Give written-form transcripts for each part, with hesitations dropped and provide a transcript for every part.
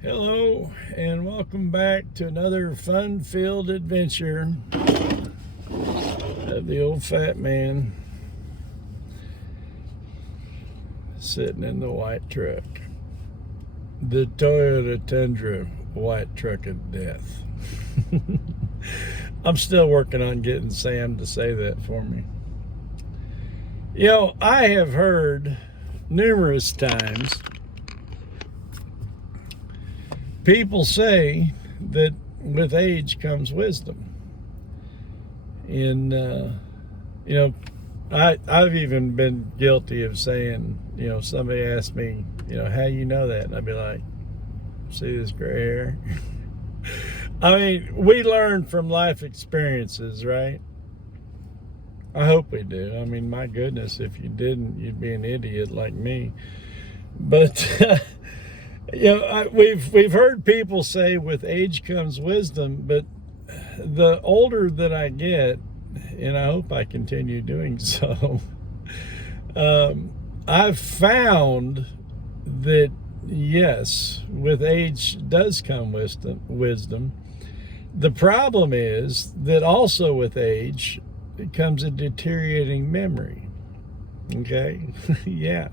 Hello and welcome back to another fun-filled adventure of the old fat man sitting in the white truck. The Toyota Tundra white truck of death. I'm still working on getting Sam to say that for me. You know, I have heard numerous times people say that with age comes wisdom. And, I've even been guilty of saying, somebody asked me, how you know that? And I'd be like, see this gray hair? I mean, we learn from life experiences, right? I hope we do. I mean, my goodness, if you didn't, you'd be an idiot like me. But we've heard people say with age comes wisdom, but the older that I get, and I hope I continue doing so, I've found that yes, with age does come wisdom. The problem is that also with age comes a deteriorating memory. Okay? Yeah.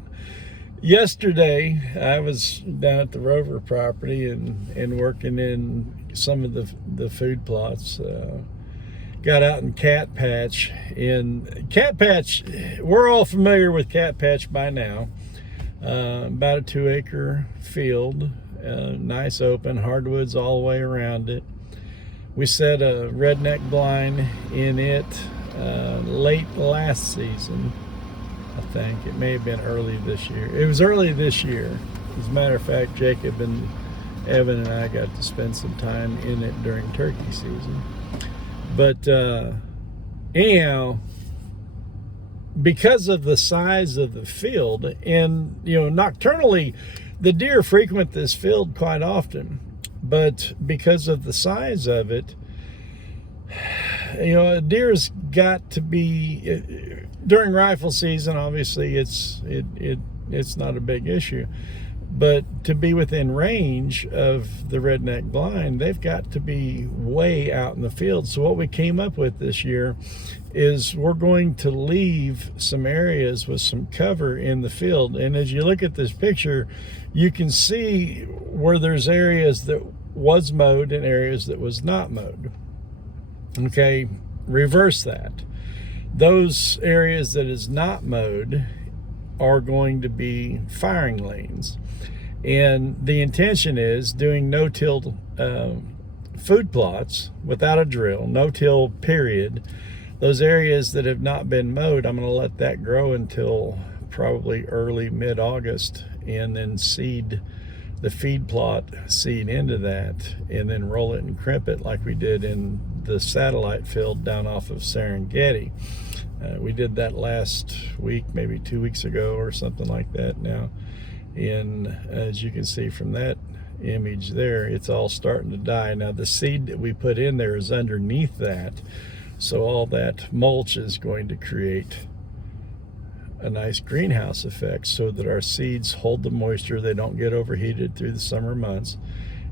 Yesterday, I was down at the Rover property and working in some of the food plots. Got out in Cat Patch. In Cat Patch, we're all familiar with Cat Patch by now. About a 2-acre field, nice open, hardwoods all the way around it. We set a redneck blind in it late last season. I think it may have been early this year. It was early this year. As a matter of fact, Jacob and Evan and I got to spend some time in it during turkey season. But anyhow, because of the size of the field, and nocturnally, the deer frequent this field quite often. But because of the size of it, a deer's got to be during rifle season. Obviously, it's not a big issue, but to be within range of the redneck blind, they've got to be way out in the field. So what we came up with this year is we're going to leave some areas with some cover in the field. And as you look at this picture, you can see where there's areas that was mowed and areas that was not mowed. Okay, reverse that. Those areas that is not mowed are going to be firing lanes. And the intention is doing no-till food plots without a drill, no-till period. Those areas that have not been mowed, I'm going to let that grow until probably early mid-August, and then seed the feed plot seed into that, and then roll it and crimp it like we did in the satellite field down off of Serengeti. We did that last week, maybe 2 weeks ago or something like that now. And as you can see from that image there, it's all starting to die. Now the seed that we put in there is underneath that. So all that mulch is going to create a nice greenhouse effect so that our seeds hold the moisture. They don't get overheated through the summer months.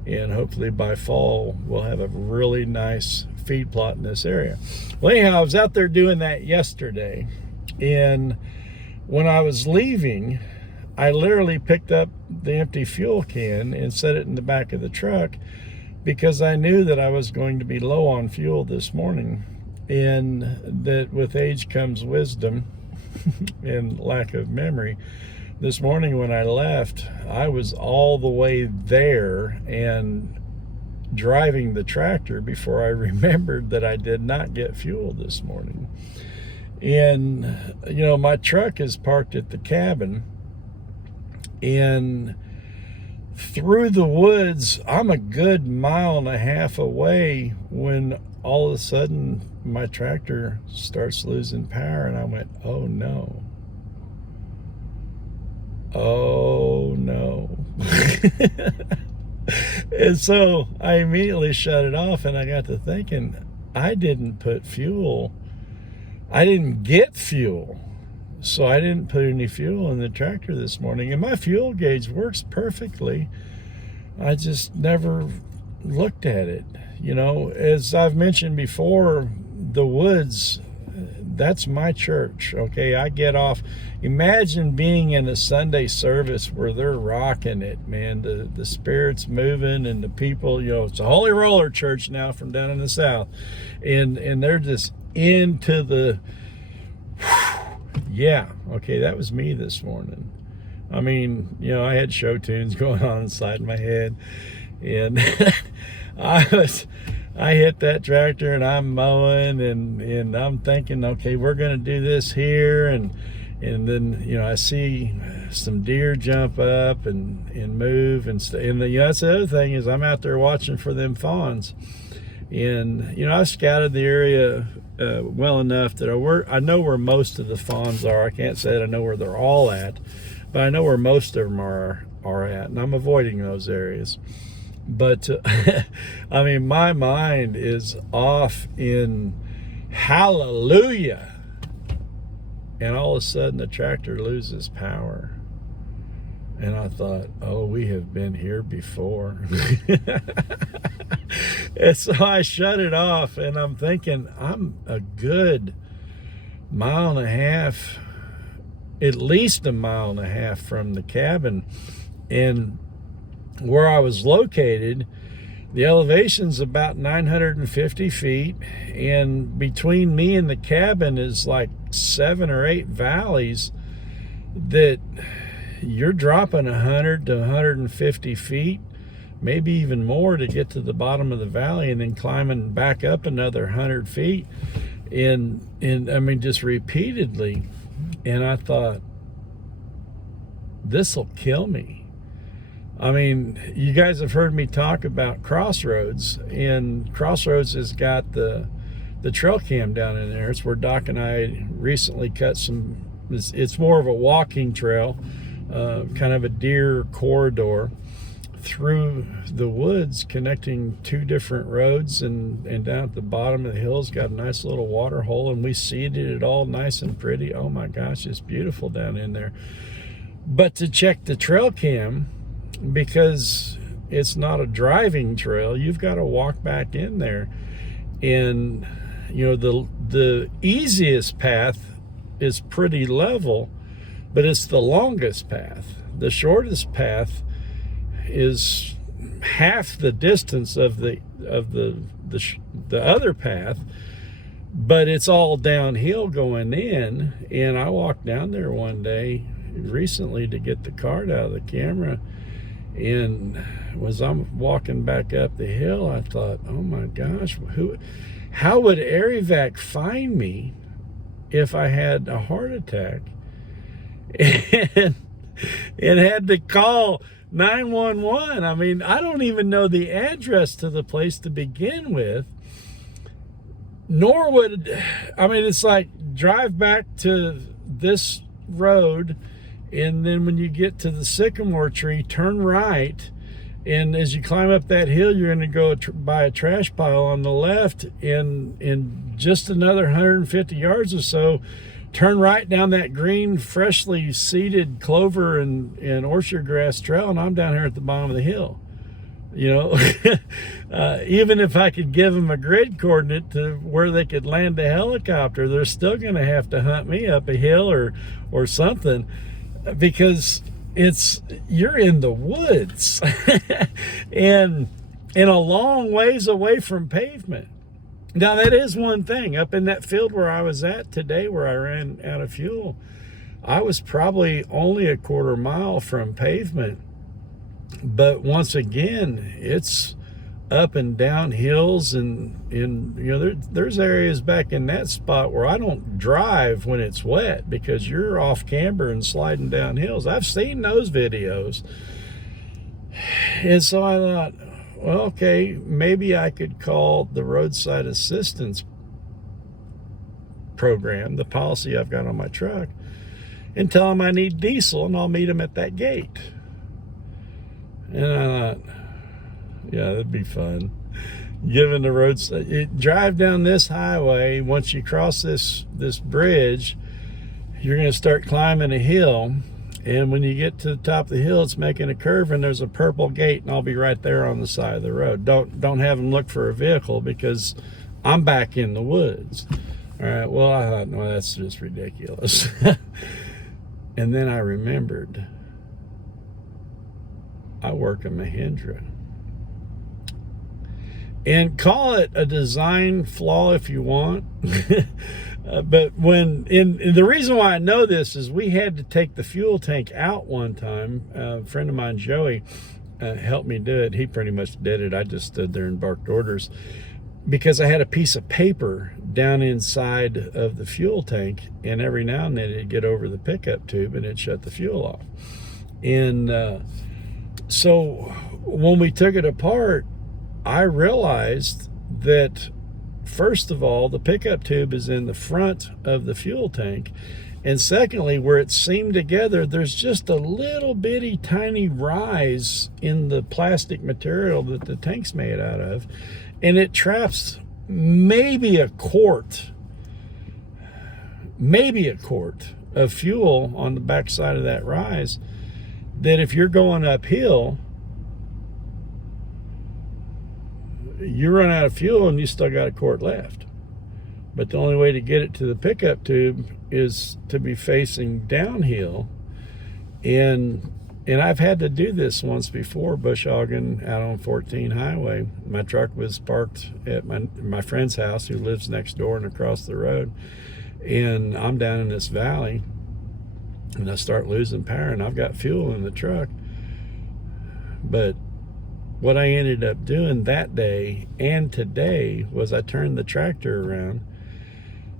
And hopefully by fall, we'll have a really nice feed plot in this area. Well, anyhow, I was out there doing that yesterday. And when I was leaving, I literally picked up the empty fuel can and set it in the back of the truck because I knew that I was going to be low on fuel this morning, and that with age comes wisdom and lack of memory. This morning when I left, I was all the way there and driving the tractor before I remembered that I did not get fuel this morning. And, my truck is parked at the cabin, and through the woods, I'm a good 1.5 miles away when all of a sudden my tractor starts losing power, and I went, oh no. Oh no. And so I immediately shut it off, and I got to thinking, I didn't get fuel. So I didn't put any fuel in the tractor this morning, and my fuel gauge works perfectly. I just never looked at it. You know, as I've mentioned before, the woods, that's my church. Okay, I get off. Imagine being in a Sunday service where they're rocking it, man. The spirit's moving and the people, you know, it's a holy roller church now from down in the South, and they're just into the. Yeah, okay, that was me this morning. I mean, you know, I had show tunes going on inside my head, and I hit that tractor and I'm mowing and I'm thinking, okay, we're gonna do this here, and then, you know, I see some deer jump up and move and you know, that's the other thing, is I'm out there watching for them fawns. And, you know, I scouted the area well enough that I know where most of the fawns are. I can't say that I know where they're all at, but I know where most of them are at, and I'm avoiding those areas. But I mean, my mind is off in hallelujah, and all of a sudden the tractor loses power, and I thought, oh, we have been here before. And so I shut it off, and I'm thinking, I'm a good mile and a half, at least a mile and a half from the cabin. And where I was located, the elevation's about 950 feet, and between me and the cabin is like 7 or 8 valleys that you're dropping 100 to 150 feet, maybe even more, to get to the bottom of the valley, and then climbing back up another 100 feet, and I mean, just repeatedly. And I thought, this'll kill me. I mean, you guys have heard me talk about Crossroads, and Crossroads has got the trail cam down in there. It's where Doc and I recently cut some. It's more of a walking trail, kind of a deer corridor through the woods, connecting 2 different roads, and down at the bottom of the hills got a nice little water hole, and we seeded it all nice and pretty. Oh my gosh, it's beautiful down in there. But to check the trail cam, because it's not a driving trail, you've got to walk back in there. And you know, the easiest path is pretty level, but it's the longest path. The shortest path is half the distance of the other path, but it's all downhill going in. And I walked down there one day recently to get the card out of the camera, and as I'm walking back up the hill, I thought, oh my gosh, how would AirEvac find me if I had a heart attack? And had to call 911. I mean, I don't even know the address to the place to begin with. Nor would, I mean, it's like, drive back to this road, and then when you get to the sycamore tree, turn right, and as you climb up that hill, you're going to go by a trash pile on the left, and in just another 150 yards or so, turn right down that green, freshly seeded clover and orchard grass trail, and I'm down here at the bottom of the hill. You know, even if I could give them a grid coordinate to where they could land a helicopter, they're still going to have to hunt me up a hill or something, because you're in the woods and in a long ways away from pavement. Now, that is one thing. Up in that field where I was at today, where I ran out of fuel, I was probably only a quarter mile from pavement. But once again, it's up and down hills, and you know, there's areas back in that spot where I don't drive when it's wet, because you're off camber and sliding down hills. I've seen those videos. And so I thought, well, okay, maybe I could call the roadside assistance program, the policy I've got on my truck, and tell them I need diesel, and I'll meet them at that gate. And I thought, yeah, that'd be fun. Given the roadside, drive down this highway. Once you cross this bridge, you're going to start climbing a hill, And when you get to the top of the hill, it's making a curve, and there's a purple gate, and I'll be right there on the side of the road. Don't have them look for a vehicle, because I'm back in the woods. All right, well, I thought, no, that's just ridiculous. And then I remembered, I work a Mahindra. And call it a design flaw if you want. But the reason why I know this is we had to take the fuel tank out one time. A friend of mine, Joey, helped me do it. He pretty much did it. I just stood there and barked orders, because I had a piece of paper down inside of the fuel tank, and every now and then it'd get over the pickup tube and it'd shut the fuel off. And so when we took it apart, I realized that, first of all, the pickup tube is in the front of the fuel tank. And secondly, where it's seamed together, there's just a little bitty tiny rise in the plastic material that the tank's made out of. And it traps maybe a quart of fuel on the backside of that rise, that if you're going uphill, you run out of fuel and you still got a quart left. But the only way to get it to the pickup tube is to be facing downhill. And I've had to do this once before, bush hogging out on 14 highway. My truck was parked at my friend's house, who lives next door and across the road. And I'm down in this valley, and I start losing power, and I've got fuel in the truck. But what I ended up doing that day and today was I turned the tractor around.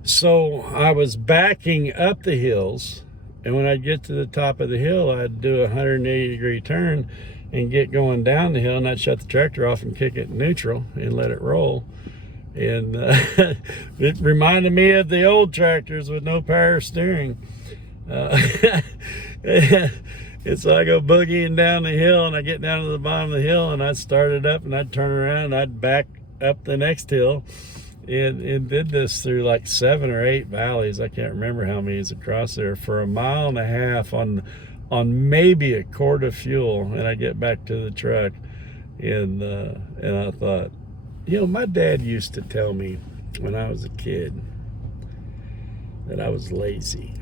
So I was backing up the hills, and when I'd get to the top of the hill, I'd do a 180-degree turn and get going down the hill, and I'd shut the tractor off and kick it in neutral and let it roll. And it reminded me of the old tractors with no power steering. And so I go boogieing down the hill, and I get down to the bottom of the hill, and I'd start it up, and I'd turn around, and I'd back up the next hill, and did this through like 7 or 8 valleys. I can't remember how many is across there, for a mile and a half on maybe a quart of fuel. And I get back to the truck, and I thought, my dad used to tell me when I was a kid that I was lazy.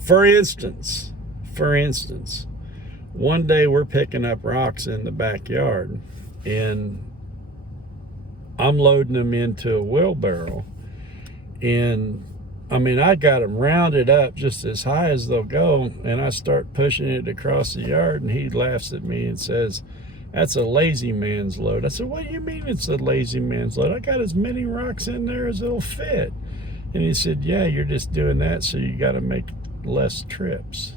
For instance, one day we're picking up rocks in the backyard, and I'm loading them into a wheelbarrow. And I got them rounded up just as high as they'll go, and I start pushing it across the yard, and he laughs at me and says, "That's a lazy man's load." I said, "What do you mean it's a lazy man's load? I got as many rocks in there as it'll fit." And he said, "Yeah, you're just doing that so you got to make less trips.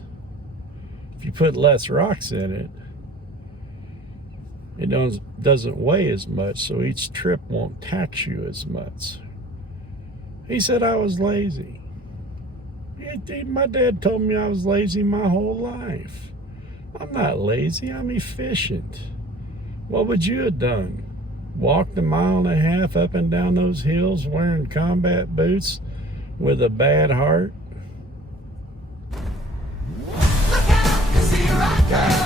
If you put less rocks in it, it doesn't weigh as much, so each trip won't tax you as much." He said I was lazy. My dad told me I was lazy my whole life. I'm not lazy, I'm efficient. What would you have done? Walked a mile and a half up and down those hills wearing combat boots with a bad heart? Look out, 'cause here I come.